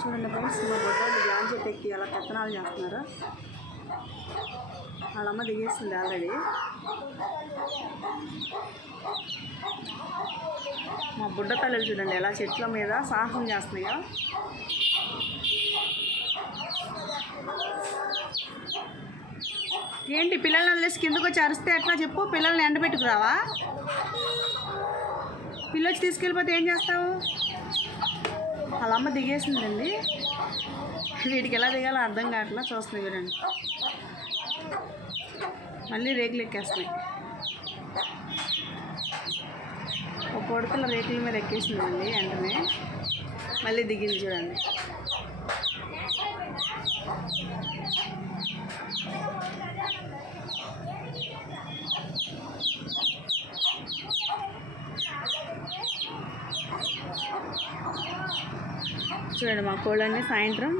చూడండి ఫ్రెండ్స్ మా బొడ్డోళ్ళు జాన్ చెట్టు ఎక్కి అలా పెత్తనాలు చేస్తున్నారు. వాళ్ళమ్మ దిగేసింది ఆల్రెడీ మా బుడ్డ తల్లులు చూడండి ఎలా చెట్ల మీద సాహసం చేస్తున్నాయో. ఏంటి పిల్లల్ని వదిలేసి కిందకు వచ్చి అరిస్తే ఎట్లా చెప్పు? పిల్లల్ని ఎండబెట్టుకురావా? పిల్లొచ్చి తీసుకెళ్ళిపోతే ఏం చేస్తావు? వాళ్ళ అమ్మ దిగేసిందండి. వీటికి ఎలా దిగాలో అర్థం కావట్లా చూస్తుంది చూడండి. మళ్ళీ రేకులు ఎక్కేస్తున్నాయి. ఒక కొడుకుల రేకుల మీద ఎక్కేసిందండి వెంటనే. మళ్ళీ దిగింది చూడండి. చూడండి మా కోళ్ళన్నీ సాయంత్రం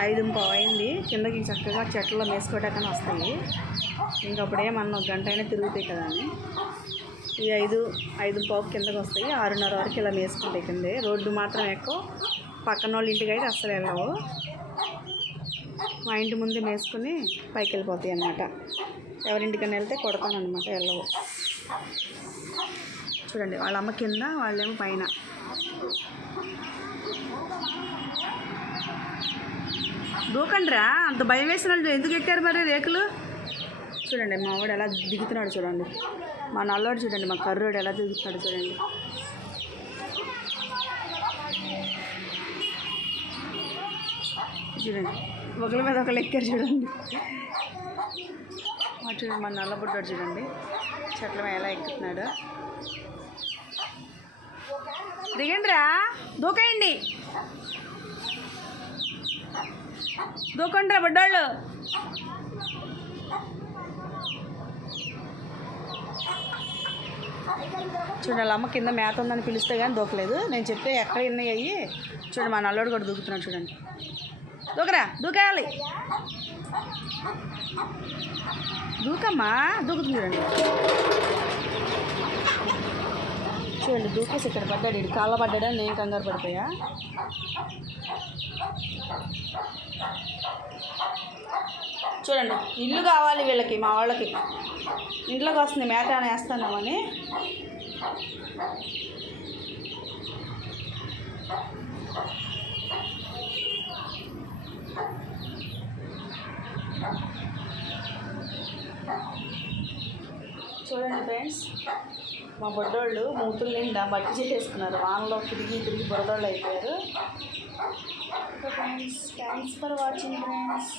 ఐదు అయింది కిందకి చక్కగా చెట్లలో మేసుకోవటాకని వస్తాయి. ఇంకప్పుడే అప్పుడేమన్నా ఒక గంట అయినా తిరుగుతాయి కదా అని. ఈ ఐదు ఐదు పావు కిందకి వస్తాయి. ఆరున్నర వరకు ఇలా మేసుకుంటాయి కిందే. రోడ్డు మాత్రం ఎక్కువ. పక్కన వాళ్ళ ఇంటికి అయితే అస్సలు వెళ్ళవు. మా ఇంటి ముందే మేసుకుని పైకి వెళ్ళిపోతాయి అన్నమాట. ఎవరింటికైనా వెళ్తే కొడతాను అనమాట వెళ్ళవు. చూడండి వాళ్ళ అమ్మ కింద వాళ్ళేమో పైన. దూకండిరా అంత భయం వేసిన వాళ్ళు ఎందుకు ఎక్కారు మరి రేకులు? చూడండి మా వాడు ఎలా దిగుతున్నాడు చూడండి. మా నల్లోడు చూడండి మా కర్రోడు ఎలా దిగుతున్నాడు చూడండి. చూడండి ఒకరి మీద ఒకరు ఎక్కారు చూడండి. మా చూడండి మా నల్లబుడ్డాడు చూడండి. చెట్ల మీద ఎలా ఎక్కుతున్నాడు? దిగండిరా. దూకేయండి. దూకండిరా బడ్డాళ్ళు. చూడండి వాళ్ళ అమ్మ కింద మేత ఉందని పిలిస్తే కానీ దూకలేదు. నేను చెప్తే ఎక్కడ ఉన్నాయి అయ్యి చూడండి మా నల్లోడు కూడా దూకుతున్నాడు చూడండి. దూకరా దూకేయాలి. దూకమ్మా దూకుతుంది చూడండి. చూడండి దూకేసి ఇక్కడ పడ్డాడు ఇటు కాళ్ళ పడ్డాడా నేను కంగారు పడిపోయా. చూడండి ఇల్లు కావాలి వీళ్ళకి మా వాళ్ళకి. ఇంట్లోకి వస్తుంది మేత అని. వేస్తున్నామని చూడండి ఫ్రెండ్స్ మా బొడ్డోళ్ళు మూతులు నిండా బట్టి చేసేసుకున్నారు. వానలో తిరిగి తిరిగి బురదోళ్ళు అయిపోయారు. Friends thanks for watching friends